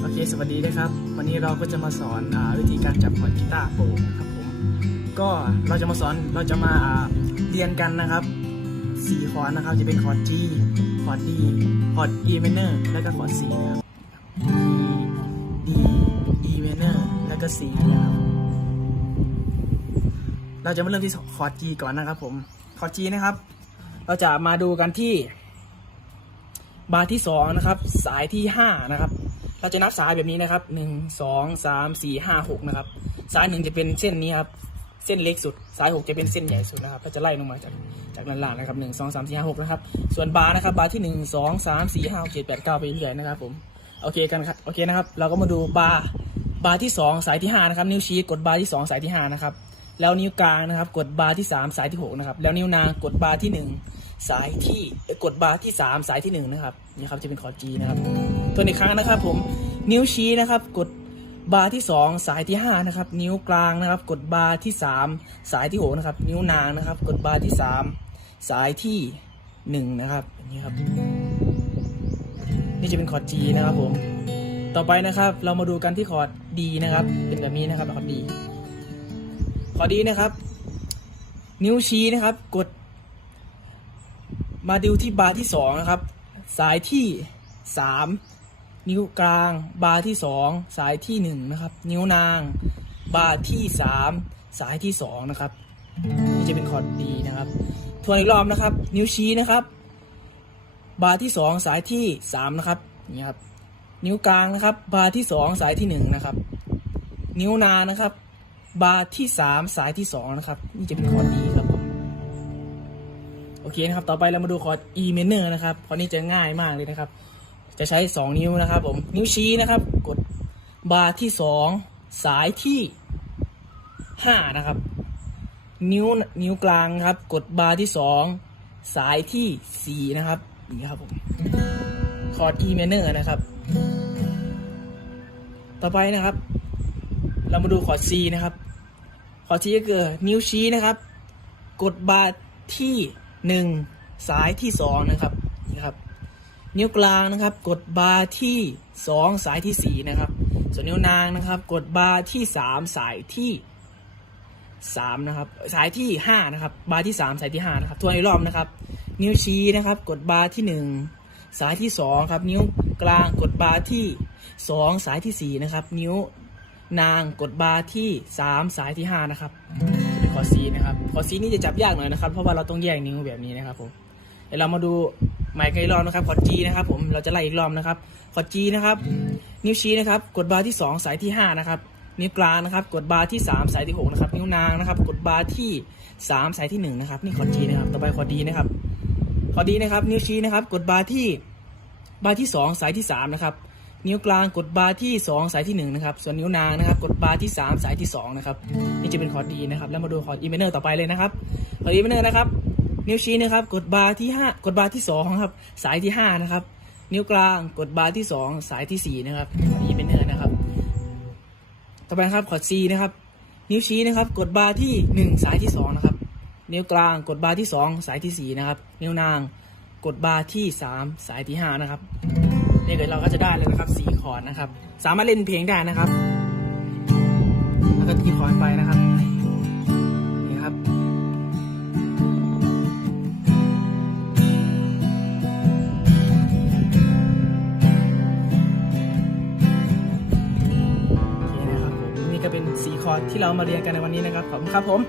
โอเค สวัสดีนะครับ วันนี้เราก็จะมาสอนอวิธีการจับคอร์ดกีตาร์โปร่งนะครับผม ก็เราจะมาสอนเราจะมาเรียนกันนะครับสี่คอร์ดนะครับ จะเป็นคอร์ด G คอร์ด D คอร์ด E minor แล้วก็คอร์ด C นะครับ D D E minor แล้วก็ C นะครับ เราจะมาเริ่มที่คอร์ด G ก่อนนะครับผม คอร์ด G นะครับ เราจะมาดูกันที่บาร์ที่สองนะครับ สายที่ห้านะครับ เราจะนับสายแบบนี้นะครับหนึ่งสองสามสี่ห้าหกนะครับ สายหนึ่งจะเป็นเส้นนี้ครับ เส้นเล็กสุด สายหกจะเป็นเส้นใหญ่สุดนะครับเราจะไล่ลงมาจากจากด้านล่างนะครับหนึ่งสองสามสี่ห้าหกนะครับ ส่วนบาร์นะครับ บาร์ที่หนึ่งสองสามสี่ห้าเจ็ดแปดเก้าไปเรื่อยๆนะครับผม โอเคกันครับ โอเคนะครับ เราก็มาดูบาร์ บาร์ที่สองสายที่ห้านะครับ นิ้วชี้กดบาร์ที่สองสายที่ห้านะครับ แล้วนิ้วกลางนะครับ กดบาร์ที่สามสายที่หกนะครับ แล้วนิ้วนางกดบาร์ที่หนึ่ง สายที่กดบาร์ที่สามสายที่หนึ่งนะครับนี่ครับจะเป็นคอร์ด G นะครับตัวอีกครั้งนะครับผมนิ้วชี้นะครับ กดบาร์ที่สองสายที่ห้านะครับนิ้วกลางนะครับ กดบาร์ที่สามสายที่หกนะครับนิ้วนางนะครับ กดบาร์ที่สามสายที่หนึ่งนะครับนี้ครับ นี่จะเป็นคอร์ด G นะครับผมต่อไปนะครับ เรามาดูกันที่คอร์ด D นะครับ เป็นแบบนี้นะครับคอร์ด D คอร์ด D นะครับ นิ้วชี้นะครับ กด มาดูที่บาร์ที่สองนะครับ สายที่สามนิ้วกลาง บาร์ที่สองสายที่หนึ่งนะครับ นิ้วนาง บาร์ที่สามสายที่สองนะครับนี่จะเป็นคอร์ด D นะครับทวนอีกรอบนะครับ นิ้วชี้นะครับ บาร์ที่สองสายที่สามนะครับนี่ครับ นิ้วกลางนะครับ บาร์ที่สองสายที่หนึ่งนะครับ นิ้วนางนะครับ บาร์ที่สามสายที่สองนะครับ นี่จะเป็นคอร์ด E ครับ เคนะครับ ต่อไปเรามาดูคอร์ด E minor นะครับคอร์ดนี้จะง่ายมากเลยนะครับ จะใช้สองนิ้วนะครับผม นิ้วชี้นะครับ กดบาร์ที่สองสายที่ห้านะครับ นิ้วนิ้วกลางครับ กดบาร์ที่สองสายที่สี่นะครับ นี่ครับผม คอร์ด E minor นะครับ ต่อไปนะครับ เรามาดูคอร์ด C นะครับ คอร์ด C ก็คือนิ้วชี้นะครับ กดบาร์ที่ หนึ่งสายที่สองนะครับนะครับ นิ้วกลางนะครับ กดบาร์ที่สองสายที่สี่นะครับ ส่วนนิ้วนางนะครับ กดบาร์ที่สามสายที่สามนะครับ สายที่ห้านะครับ บาร์ที่สามสายที่ห้านะครับทวนอีกรอบนะครับ นิ้วชี้นะครับ กดบาร์ที่หนึ่งสายที่สองครับ นิ้วกลางกดบาร์ที่สองสายที่สี่นะครับ นิ้วนางกดบาร์ที่สามสายที่ห้านะครับ จะเป็นคอร์ด C นะครับคอร์ด C นี่จะจับยากหน่อยนะครับ เพราะว่าเราต้องแยกนิ้วแบบนี้นะครับผม เดี๋ยวเรามาดูหมายกันอีกรอบนะครับคอร์ด G นะครับ ผม เราจะไล่อีกรอบนะครับคอร์ด G นะครับ นิ้วชี้นะครับ กดบาร์ที่ 2 สายที่ 5 นะครับ นิ้วกลางนะครับ กดบาร์ที่ 3 สายที่ 6 นะครับ นิ้วนางนะครับ กดบาร์ที่ 3 สายที่ 1 นะครับ นี่คอร์ด G นะครับ ต่อไปคอด D นะครับคอด D นะครับ นิ้วชี้นะครับ กดบาร์ที่ บาร์ที่ 2 สายที่ 3 นะครับ นิ้วกลางกดบาร์ที่ 2 สายที่1นะครับ ส่วนนิ้วนางนะครับ กดบาร์ที่ 3 สายที่2นะครับ นี่จะเป็นคอร์ด D นะครับ แล้วมาดูคอร์ด E minor ต่อไปเลยนะครับ คอร์ด E minor นะครับ นิ้วชี้นะครับ กดบาร์ที่ 5 กดบาร์ที่2ครับ สายที่ 5 นะครับ นิ้วกลางกดบาร์ที่ 2 สายที่ 4 นะครับคอร์ด E minor นะครับ ต่อไปครับคอร์ด C นะครับ นิ้วชี้นะครับ กดบาร์ที่ 1 สายที่2นะครับ นิ้วกลางกดบาร์ที่ 2 สายที่4นะครับ นิ้วนางกดบาร์ที่ 3 สายที่5นะครับ นี่เดี๋ยวเราก็จะได้เลยนะครับ4คอร์ดนะครับ สามารถเล่นเพลงได้นะครับ แล้วก็ตีคอร์ดไปนะครับนี่ครับโอเคนะครับผมนี่ก็เป็น4คอร์ดที่เรามาเรียนกันในวันนี้นะครับขอบคุณครับผม